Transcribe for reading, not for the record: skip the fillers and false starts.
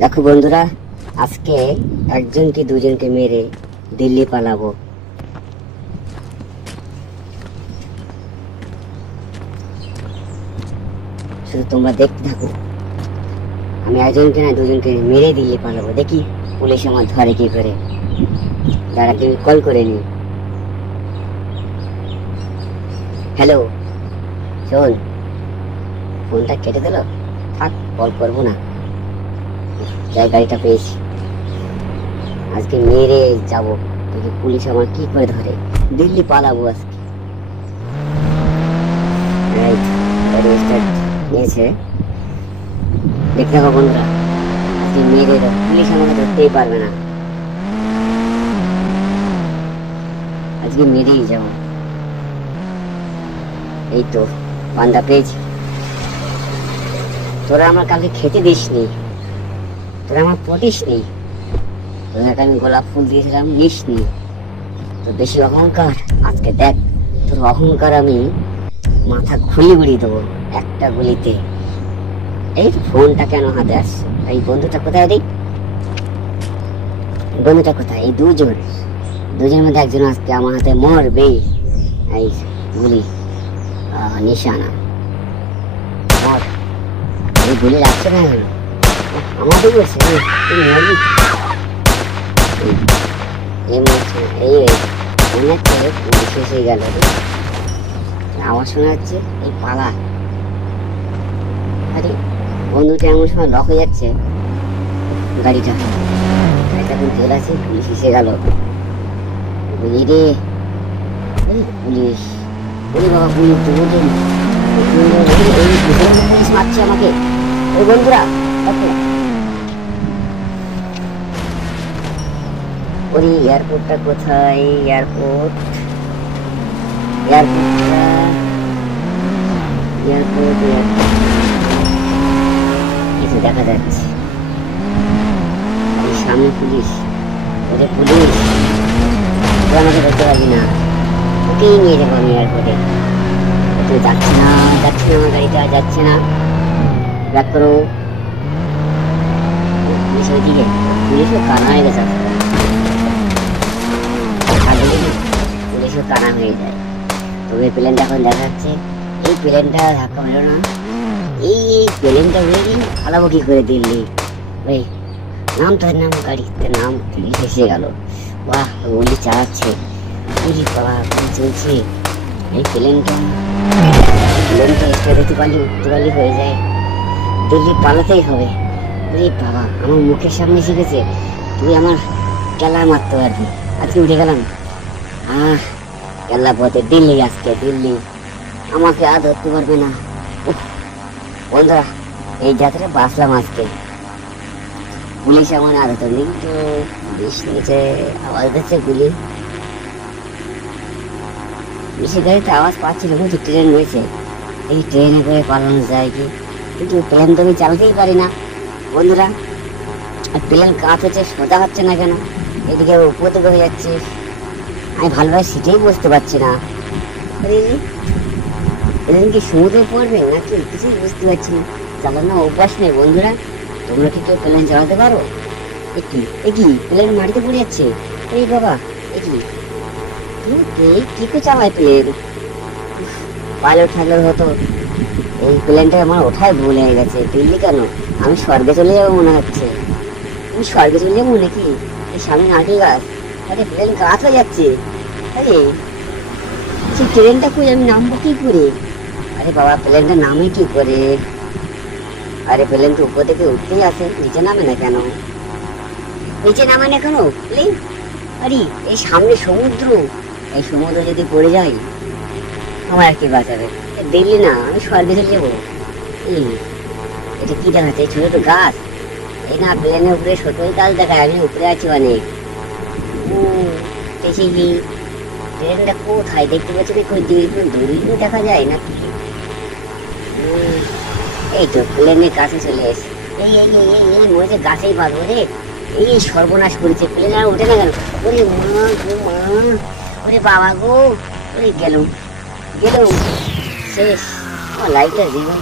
দেখো বন্ধুরা, আজকে একজনকে দুজনকে মেরে দিল্লি পালাবো। শুধু তোমরা দেখতে থাকো। আমি একজনকে না দুজনকে মেরে দিল্লি পালাবো। দেখি পুলিশ আমার ধরে কি করে। দাঁড়া, তুমি কল করে নি। হ্যালো, শোন, ফোনটা কেটে দিল, থাক, কল করবো না। যাই, গাড়িটা পেয়েছি, আজকে মেরে যাবো। দেখি পুলিশ আমার কি করে ধরে, দিল্লি পালাবো আজকে। গাড়ি স্টার্ট নিয়েছে, দেখতে থাকো বন্ধুরা। আজকে মেরে যাবো, পুলিশ আমাকে ধরতেই পারবে না। আজকে মেরেই যাবো। এই তো বান্দা পেয়েছি। তোরা আমার কালকে খেতে দিসনি, তোরা আমার পটিসনি, তোদেরকে আমি গোলাপ ফুল দিয়েছিলাম, নিসনি। তো বেশি অহংকার। আজকে দেখ তোর অহংকার আমি মাথা খুলে গুড়িয়ে দেবো একটা গুলিতে। এই ফোনটা কেন হাতে আসছে? এই বন্ধুটা কোথায় রে? বন্ধুটা কোথায়? এই দুজনের মধ্যে একজন আজকে আমার হাতে মরবে। এই গুলি, নিশানা, এই গুলি রাখছে না আমাকে বলছে তুমি মরবি। শেষ হয়ে গেল, আওয়াজ শোনা যাচ্ছে। এই পালা, আরে বন্ধুটা এমন সময় লক হয়ে যাচ্ছে। গাড়িটা এখন তেল আছে, পুলিশ এসে গেল। বুঝলি রে, পুলিশ, ওরে বাবা, পুলিশ পুলিশ মারছে আমাকে। ওই বন্ধুরা দেখো, ওরে এয়ারপোর্টটা কোথায়? এয়ারপোর্ট কিছু দেখা যাচ্ছে। সামনে পুলিশ, ওরে পুলিশ, তুই আমাকে ধরতে পারবি না, ওকেই নিয়ে যাবো আমি এয়ারপোর্টে। তুই যাচ্ছে না, আমার গাড়িটা যাচ্ছে না। ব্যাক করো। পুলিশ ওইদিকে, পুলিশও কানা হয়ে গেছে। পুলিশও কানা হয়ে যায়। তবে প্লেনটা এখন দেখা যাচ্ছে। এই প্লেনটা ধাক্কা মেলো না, এই প্লেনটা উড়ে দিন, পালাবো কি করে দিল্লি? ওই নাম, তোর নাম, গাড়িতে নাম। পুলিশ এসে গেল। বাহ, গুলি চালাচ্ছে, গুলি পালা চলছে। এই প্লেনটা উঠতে পারলে হয়ে যায়। দিল্লি পালাতেই হবে। ওরে বাবা, আমার মুখের সামনে শিখেছে তুই আমার কেলা মারতে পারবি। আজকে উঠে গেলাম। কেল্লা পথে দিল্লি, আজকে দিল্লি আমাকে আর ধরতে পারবে না। বন্ধুরা, এই যাত্রা বাঁচলাম আজকে। পুলিশ আমার আর ধরতে, কিন্তু পুলিশ নিচে আওয়াজ দিচ্ছে গুলি। পুলিশের গাড়িতে আওয়াজ পাচ্ছিল, কিন্তু ট্রেন রয়েছে। এই ট্রেনে করে পালানো যায় কি? কিন্তু প্লেন তো আমি চালাতেই পারি না বন্ধুরা। প্লেন কাজ হচ্ছে, সোজা হচ্ছে না কেন? এদিকে উপর থেকে হয়ে যাচ্ছে, আমি ভালোভাবে সিটেই বসতে পারছি না। প্লেন কি সমুদ্রে পড়বে নাকি কিছুই বুঝতে পারছি না। চালানো অভ্যাস নেই বন্ধুরা। তোমরা কি কেউ প্লেন চালাতে পারো? কি প্লেন মাটিতে পড়ে যাচ্ছে। এই বাবা, কি করে চালায় প্লেন? পাইলট থাকলে হতো। এই প্লেনটা আমার ওঠায় ভুল হয়ে গেছে। দিল্লি কেন? আমি স্বর্গে চলে যাবো মনে হচ্ছে। আমি স্বর্গে চলে যাবো নাকি? এই সামনে নারকেল গাছ, আরে প্লেন গাছ হয়ে যাচ্ছে। আরে সেই ট্রেনটা কই, আমি নামবো কি করে? আরে বাবা, প্লেনটা নামে কি করে? আরে প্লেন তো উপর থেকে উঠতেই আসে, নিচে নামে না কেন? নিচে নামে না কেন প্লেন? আরে এই সামনে সমুদ্র, এই সমুদ্র যদি পড়ে যায় আমার আর কি বাঁচাবে? দিল্লি না, আমি স্বর্গে চলে যাবো। এটা কি দেখাচ্ছে? ছোট ছোট গাছ। এই না, প্লেনের উপরে সত্যই গাছ দেখায়, আমি উপরে আছি অনেক। ট্রেনটা কোথায় দেখতে পাচ্ছি? দূরে দেখা যায় না। এই তো প্লেনের কাছে চলে এসে, এই মনে হচ্ছে গাছেই পাবো রে। এই সর্বনাশ করেছে, প্লেন আর ওঠে না কেন? ওরে মা গো মা, ওরে বাবা গো, ওরে গেল শেষ। আমার লাইফটা জীবন